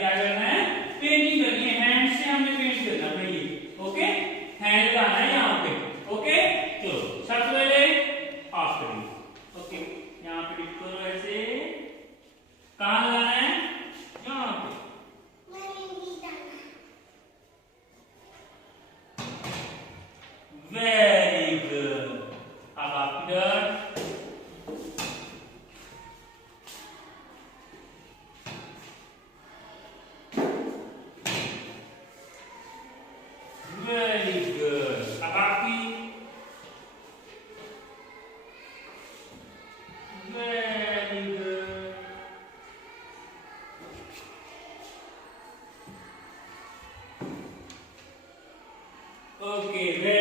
क्या करना है, पेंटिंग करनी है, हैंड से हमने पेंट करना है ये, ओके, हैंड लगाना है यहाँ पे, ओके। चलो सबसे पहले ऑफ करिए, ओके, यहाँ पे टिक करो ऐसे, कहाँ लगाना है, यहाँ पे, वेरी गुड। अब आप इधर वेरी गुड। अब आपकी वेरी गुड। ओके।